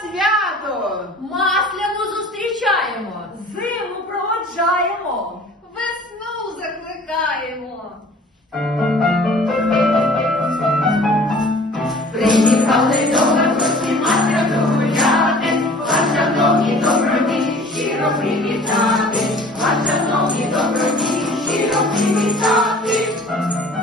свято! Масляну зустрічаємо. Зиму проводжаємо. Весну закликаємо. Приїхали до гості масляну гуляти, вас шановні доброді, щиро привітати, вас шановні доброді, щиро привітати. Масляна,